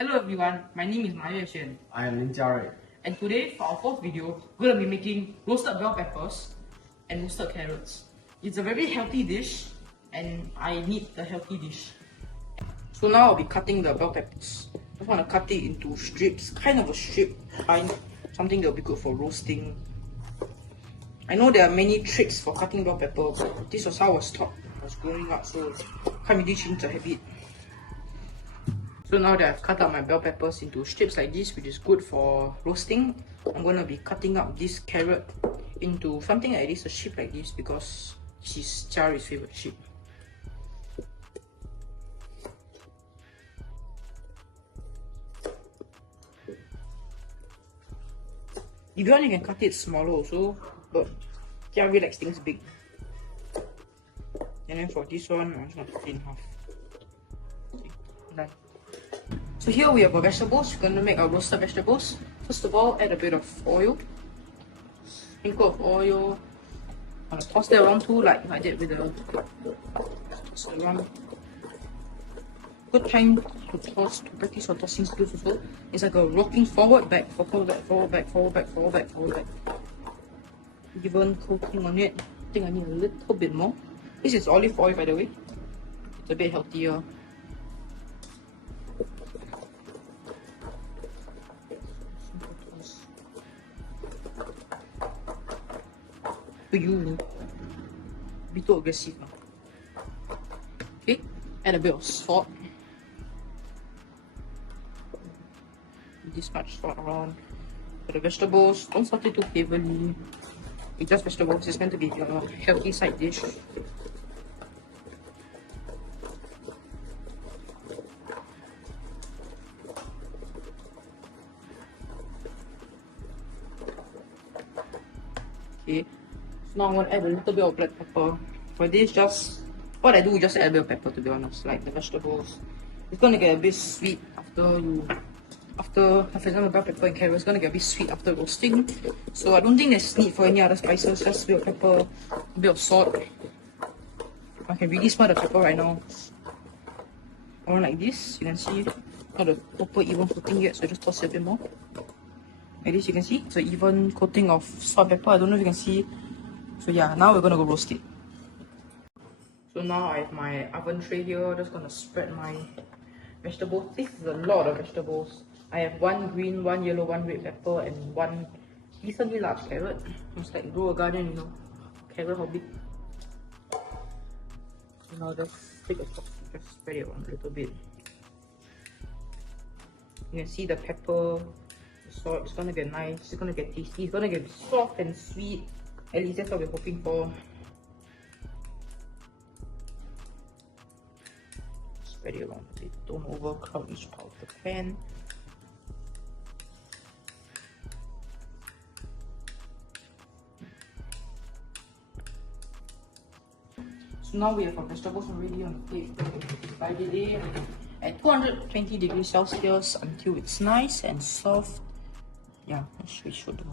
Hello everyone, my name is Maya Shen. I am Lin Jiarui. And today for our fourth video, we're going to be making roasted bell peppers and roasted carrots. It's a very healthy dish and I need a healthy dish. So now I'll be cutting the bell peppers. I just want to cut it into strips, kind of a strip kind, something that will be good for roasting. I know there are many tricks for cutting bell pepper, but this was how I was taught when I was growing up, so can't really change the habit. So now that I've cut out my bell peppers into strips like this, which is good for roasting, I'm going to be cutting up this carrot into something like this, a shape like this, because this is Jiaruy's favorite shape. If you want, you can cut it smaller also, but Jiaruy likes things big. And then for this one, I'm just going to cut it in half. Okay, done. So here we have our vegetables. We're going to make our roasted vegetables. First of all, add a bit of oil. Sprinkle of oil. I'm going to toss that around too, like I did with the toss it around. Good time to practice your tossing skills also. It's like a rocking forward, back, forward, back, forward, back, forward, back, forward, back, forward, back. Even coating on it. I think I need a little bit more. This is olive oil, by the way. It's a bit healthier. You be too aggressive now. Okay, add a bit of salt. This much salt around for the vegetables. Don't salt it too heavily. It's just vegetables. It's meant to be your healthy side dish. Okay. Now I'm going to add a little bit of black pepper. For this, what I do is just add a bit of pepper, to be honest, like the vegetables. It's going to get a bit sweet for example, black pepper and carrot, it's going to get a bit sweet after roasting. So I don't think there's need for any other spices, just a bit of pepper, a bit of salt. I can really smell the pepper right now. Or like this, you can see, not a proper even coating yet, so just toss it a bit more. Like this, you can see, it's an even coating of salt and pepper. I don't know if you can see. So yeah, now we're gonna go roast it. So now I have my oven tray here. Just gonna spread my vegetables. This is a lot of vegetables. I have one green, one yellow, one red pepper, and one decently large carrot. It's like grow a garden, you know, carrot hobby. So now just take a fork, just spread it around a little bit. You can see the pepper, the salt. It's gonna get nice. It's gonna get tasty. It's gonna get soft and sweet. At least that's what we're hoping for. Spread it around a bit. Don't overcrowd each part of the pan. So now we have our vegetables already on the plate. By the day at 220 degrees Celsius until it's nice and soft. Yeah, we should do.